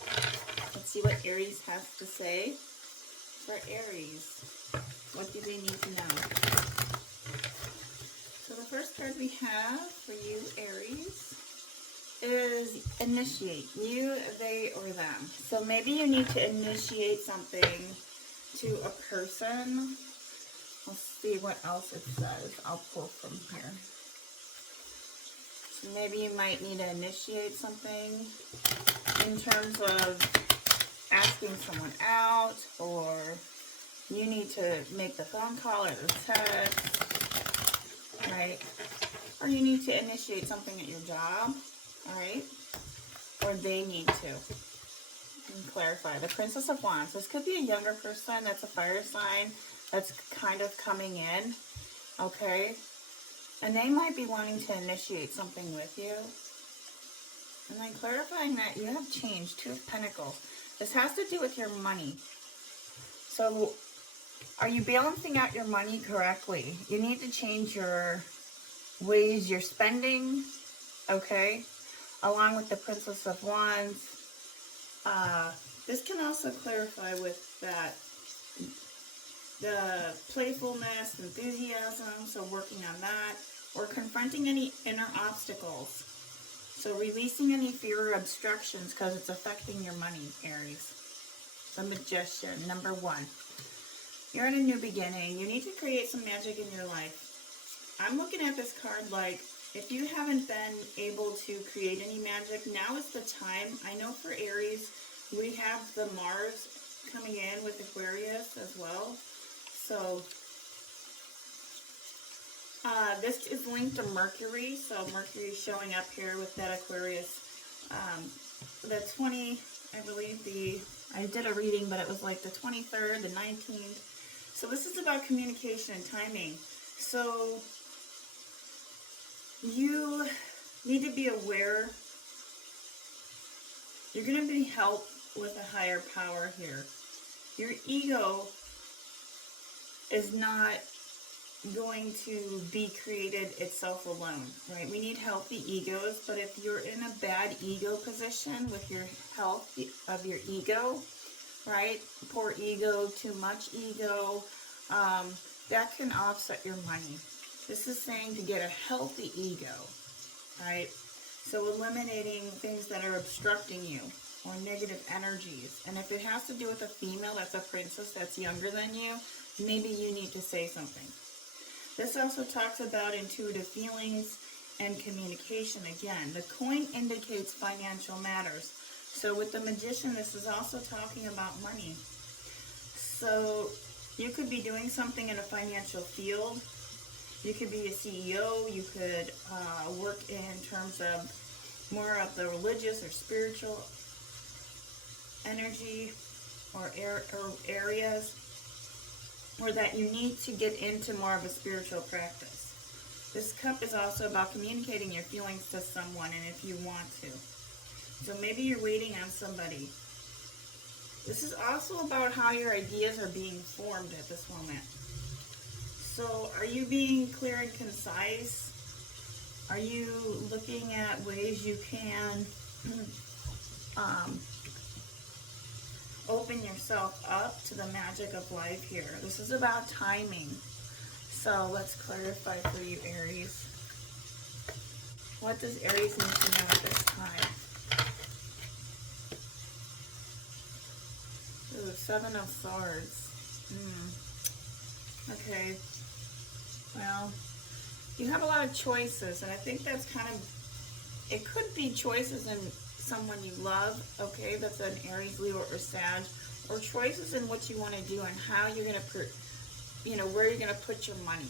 Let's see what Aries has to say for Aries. What do they need to know? So the first card we have for you, Aries, is initiate. You, they, or them. So maybe you need to initiate something to a person. Let's see what else it says. I'll pull from here. So maybe you might need to initiate something in terms of asking someone out, or you need to make the phone call or the text, right? Or you need to initiate something at your job, all right? Or they need to. And clarify. The Princess of Wands. This could be a younger person that's a fire sign that's kind of coming in, okay? And they might be wanting to initiate something with you. And then clarifying that you have changed. Two of Pentacles. This has to do with your money. So, are you balancing out your money correctly? You need to change your ways you're spending, okay? Along with the Princess of Wands. This can also clarify with that, the playfulness, enthusiasm, so working on that, or confronting any inner obstacles. So releasing any fear or obstructions because it's affecting your money, Aries. The Magician, number 1. You're in a new beginning. You need to create some magic in your life. I'm looking at this card like, if you haven't been able to create any magic, now is the time. I know for Aries, we have the Mars coming in with Aquarius as well. So, this is linked to Mercury. So, Mercury is showing up here with that Aquarius. The 20, I believe I did a reading, but it was like the 23rd, the 19th. So, this is about communication and timing. So, you need to be aware. You're going to be helped with a higher power here. Your ego is not going to be created itself alone, right? We need healthy egos, but if you're in a bad ego position with your health of your ego, right? Poor ego, too much ego, that can offset your money. This is saying to get a healthy ego, right? So eliminating things that are obstructing you or negative energies. And if it has to do with a female that's a princess that's younger than you, maybe you need to say something. This also talks about intuitive feelings and communication. Again, the coin indicates financial matters. So with the Magician, this is also talking about money. So you could be doing something in a financial field. You could be a CEO. You could work in terms of more of the religious or spiritual energy or areas, or that you need to get into more of a spiritual practice. This cup is also about communicating your feelings to someone, and if you want to. So maybe you're waiting on somebody. This is also about how your ideas are being formed at this moment. So are you being clear and concise? Are you looking at ways you can open yourself up to the magic of life here? This is about timing. So let's clarify for you, Aries. What does Aries need to know at this time? Ooh, 7 of Swords. Okay. Well, you have a lot of choices, and I think that's kind of, it could be choices in someone you love, okay, that's an Aries, Leo, or Sag, or choices in what you want to do and how you're going to, where you're going to put your money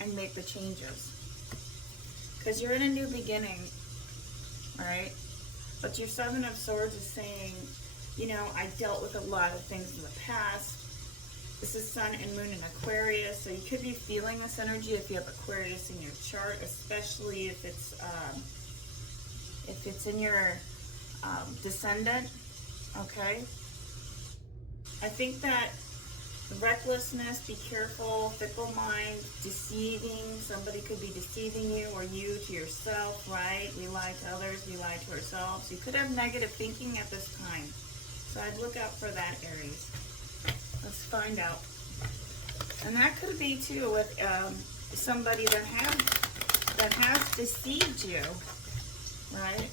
and make the changes. Because you're in a new beginning, right? But your 7 of Swords is saying, I dealt with a lot of things in the past. This is Sun and Moon in Aquarius, so you could be feeling this energy if you have Aquarius in your chart, especially if it's in your descendant, okay? I think that Recklessness, be careful, fickle mind, deceiving. Somebody could be deceiving you or you to yourself, right? We lie to others, we lie to ourselves. You could have negative thinking at this time. So I'd look out for that, Aries. Let's find out. And that could be too with somebody that has deceived you, right?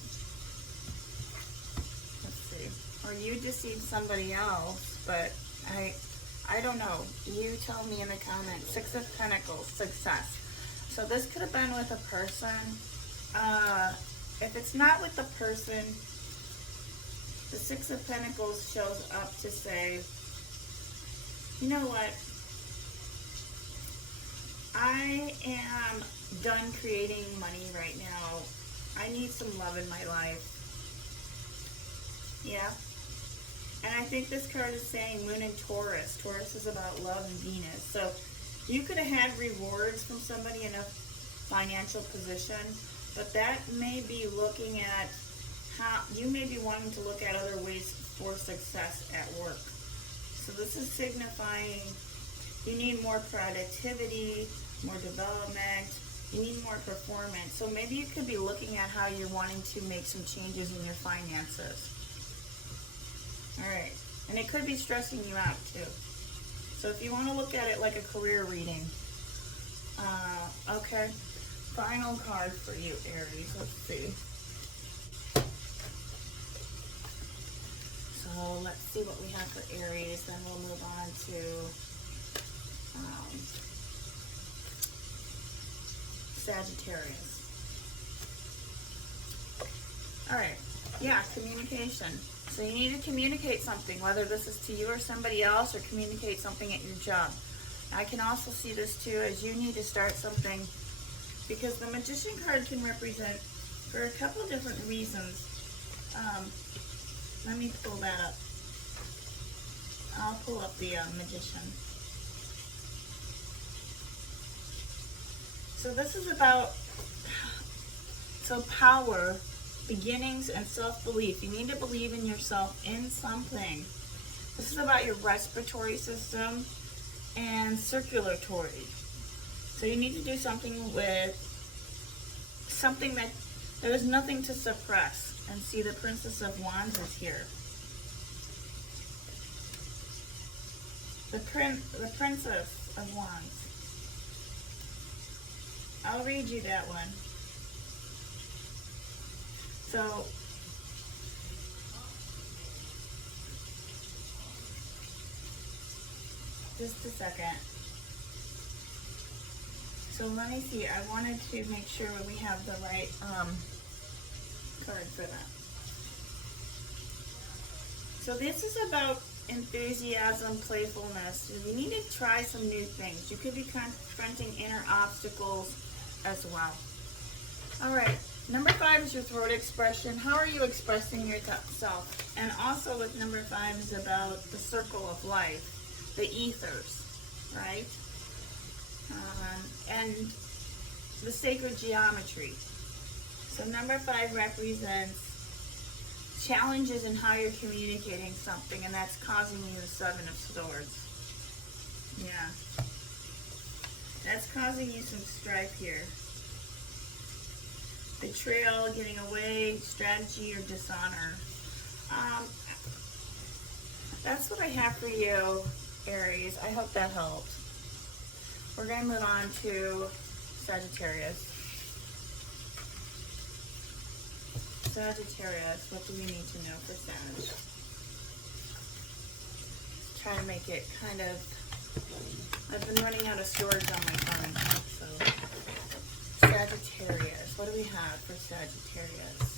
Let's see. Or you deceived somebody else, but I don't know. You tell me in the comments. 6 of Pentacles, success. So this could have been with a person. If it's not with the person, the 6 of Pentacles shows up to say, you know what? I am done creating money right now. I need some love in my life. Yeah. And I think this card is saying Moon and Taurus. Taurus is about love and Venus. So you could have had rewards from somebody in a financial position, but that may be looking at how, you may be wanting to look at other ways for success at work. So this is signifying you need more productivity, more development, you need more performance. So maybe you could be looking at how you're wanting to make some changes in your finances. All right, and it could be stressing you out too. So if you want to look at it like a career reading, okay. Final card for you, Aries. Let's see. So let's see what we have for Aries. Then we'll move on to Sagittarius. All right. Yeah, communication. So you need to communicate something, whether this is to you or somebody else, or communicate something at your job. I can also see this too as you need to start something, because the Magician card can represent for a couple of different reasons. Let me pull that up. I'll pull up the Magician. So this is about power, beginnings, and self-belief. You need to believe in yourself in something. This is about your respiratory system and circulatory. So you need to do something with something that there is nothing to suppress. And see, the Princess of Wands is here. The Princess of Wands. I'll read you that one. So, just a second. So let me see. I wanted to make sure we have the right card for that. So this is about enthusiasm, playfulness. You need to try some new things. You could be confronting inner obstacles as well. All right. Number 5 is your throat expression. How are you expressing yourself? And also with number 5 is about the circle of life, the ethers, right? And the sacred geometry. So number 5 represents challenges in how you're communicating something, and that's causing you the 7 of Swords. Yeah. That's causing you some strife here. Betrayal, getting away, strategy, or dishonor. That's what I have for you, Aries. I hope that helped. We're going to move on to Sagittarius. Sagittarius, what do we need to know for Sag? Try to make it kind of, I've been running out of storage on my phone, so Sagittarius, what do we have for Sagittarius?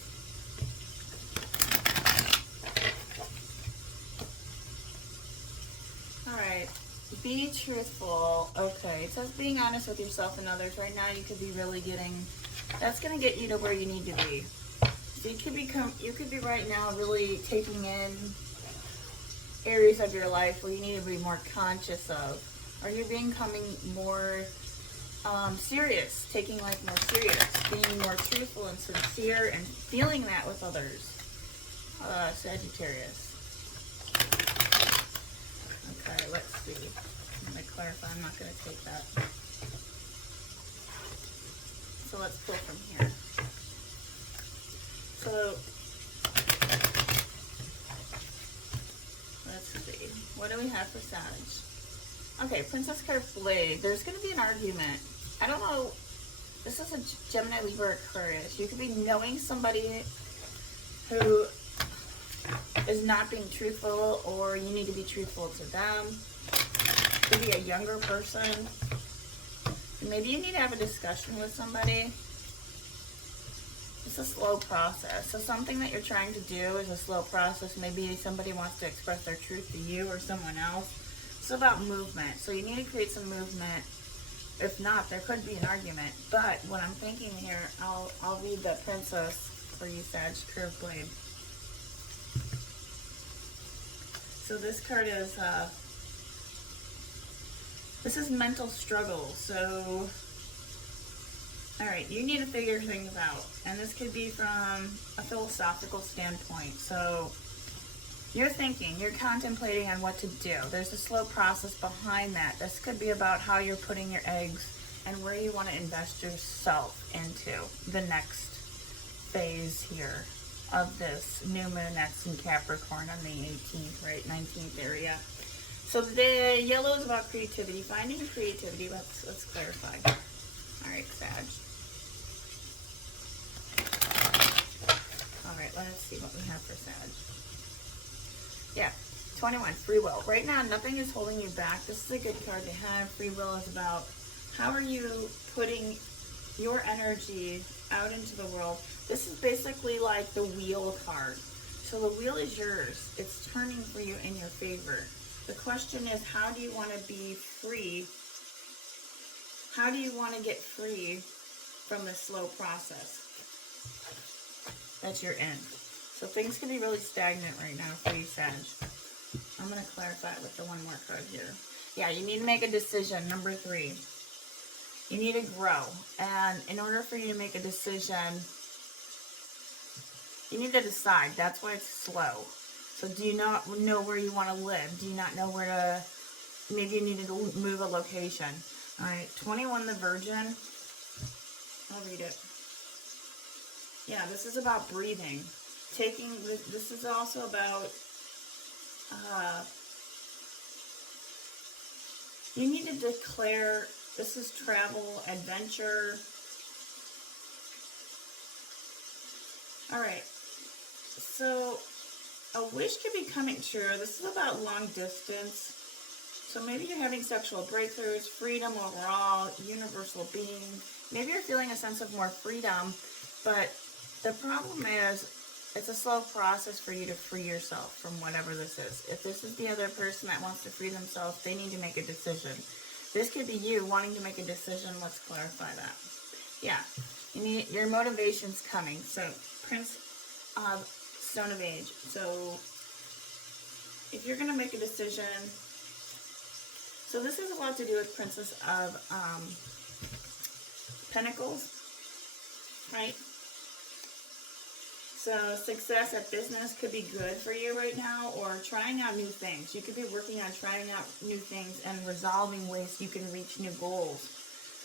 Alright, be truthful. Okay, it says being honest with yourself and others. Right now you could be really getting, that's going to get you to where you need to be. So you could be right now really taking in areas of your life where you need to be more conscious of. Or you're becoming more serious, taking life more serious, being more truthful and sincere and feeling that with others. Sagittarius. Okay, let's see. to clarify. I'm not going to take that. So let's pull from here. So let's see. What do we have for Sag? Okay, Princess card Blade. There's going to be an argument. I don't know. This is a Gemini, Libra, Aquarius. You could be knowing somebody who is not being truthful, or you need to be truthful to them. It could be a younger person. Maybe you need to have a discussion with somebody. It's a slow process. So something that you're trying to do is a slow process. Maybe somebody wants to express their truth to you or someone else. It's about movement. So you need to create some movement. If not, there could be an argument. But what I'm thinking here, I'll read the Princess for you, Sag, Curved Blade. So this card is, this is mental struggle. So, all right, you need to figure things out. And this could be from a philosophical standpoint. So you're thinking, you're contemplating on what to do. There's a slow process behind that. This could be about how you're putting your eggs and where you want to invest yourself into the next phase here of this new moon that's in Capricorn on the 18th, right? 19th area. So the yellow is about creativity, finding creativity. Let's clarify. All right, Sag. All right, let's see what we have for Sag. Yeah, 21, free will. Right now, nothing is holding you back. This is a good card to have. Free will is about how are you putting your energy out into the world. This is basically like the wheel card. So the wheel is yours. It's turning for you in your favor. The question is, how do you want to be free? How do you want to get free from this slow process that you're in? So things can be really stagnant right now for you, Sag. I'm going to clarify it with the one more card here. Yeah, you need to make a decision. Number 3. You need to grow. And in order for you to make a decision, you need to decide. That's why it's slow. So do you not know where you want to live? Do you not know where to, maybe you need to move a location. All right, 21, the Virgin. I'll read it. Yeah, this is about breathing. This is also about, you need to declare, this is travel, adventure. All right, so a wish could be coming true. This is about long distance. So maybe you're having sexual breakthroughs, freedom overall, universal being. Maybe you're feeling a sense of more freedom, but the problem is it's a slow process for you to free yourself from whatever this is. If this is the other person that wants to free themselves, they need to make a decision. This could be you wanting to make a decision. Let's clarify that. Yeah, you need, your motivation's coming. So Prince of Stone of Age. So if you're going to make a decision, so this is a lot to do with Princess of Pentacles, right? So success at business could be good for you right now, or trying out new things. You could be working on trying out new things and resolving ways you can reach new goals.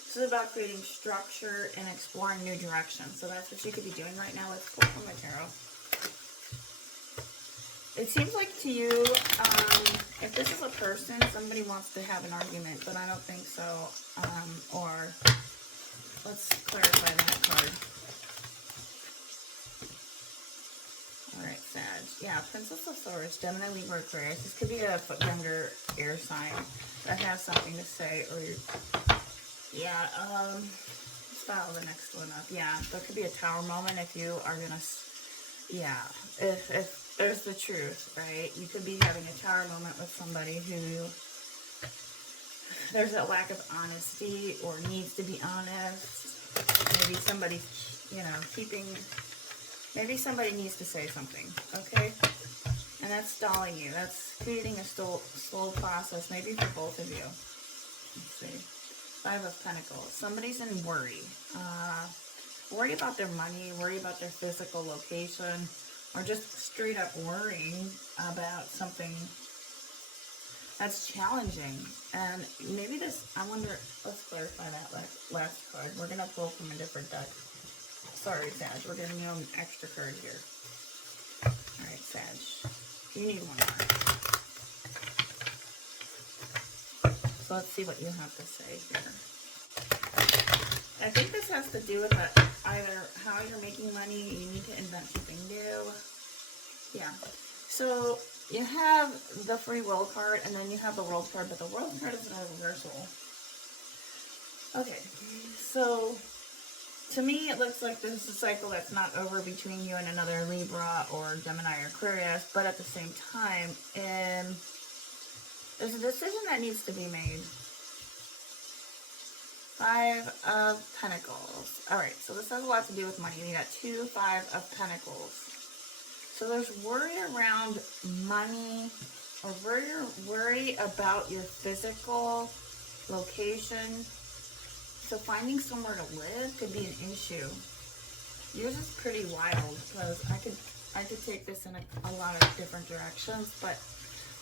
This is about creating structure and exploring new directions. So that's what you could be doing right now. Let's pull from my tarot. It seems like to you, if this is a person, somebody wants to have an argument, but I don't think so. Or let's clarify that card. Alright, Sag. Yeah, Princess of Swords, Gemini, Libra, Aquarius. This could be a younger air sign that has something to say. Or, yeah, let's follow the next one up. Yeah, there could be a tower moment if you are going to, yeah, if there's the truth, right? You could be having a tower moment with somebody who, there's a lack of honesty or needs to be honest. Maybe somebody, you know, maybe somebody needs to say something, okay? And that's stalling you. That's creating a slow process, maybe for both of you. Let's see. 5 of Pentacles. Somebody's in worry. Worry about their money, worry about their physical location, or just straight up worrying about something. That's challenging. And maybe this, I wonder, let's clarify that last card. We're going to pull from a different deck. Sorry, Sag, we're giving you an extra card here. Alright, Sag, you need one more. So let's see what you have to say here. I think this has to do with either how you're making money, you need to invent something new. Yeah. So you have the free will card, and then you have the world card, but the world card is in a reversal. Okay, so to me it looks like this is a cycle that's not over between you and another Libra or Gemini or Aquarius, but at the same time, there's a decision that needs to be made. 5 of Pentacles. Alright, so this has a lot to do with money. You got 2 5 of Pentacles. So there's worry around money, or worry about your physical location. So finding somewhere to live could be an issue. Yours is pretty wild, because I could take this in a lot of different directions, but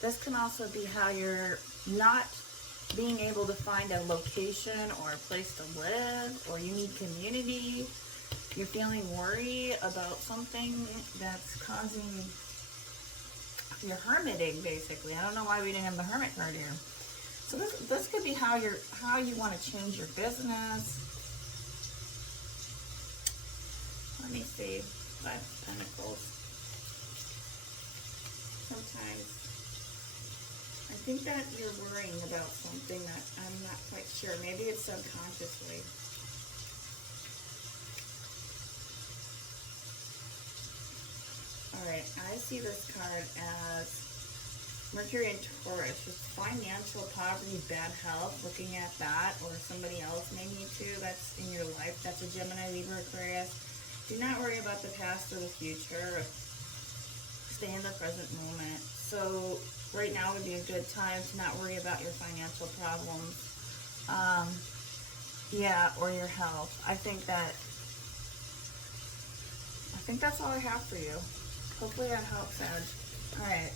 this can also be how you're not being able to find a location or a place to live, or you need community. You're feeling worry about something that's causing, you're hermiting basically. I don't know why we didn't have the Hermit card here. So this could be how you want to change your business. Let me see. 5 of Pentacles. Sometimes I think that you're worrying about something that I'm not quite sure. Maybe it's subconsciously. Alright, I see this card as Mercury and Taurus, just financial poverty, bad health, looking at that, or somebody else maybe too that's in your life, that's a Gemini, Libra, Aquarius. Do not worry about the past or the future. Stay in the present moment. So right now would be a good time to not worry about your financial problems. Yeah, or your health. I think that's all I have for you. Hopefully that helps, Sag. Alright.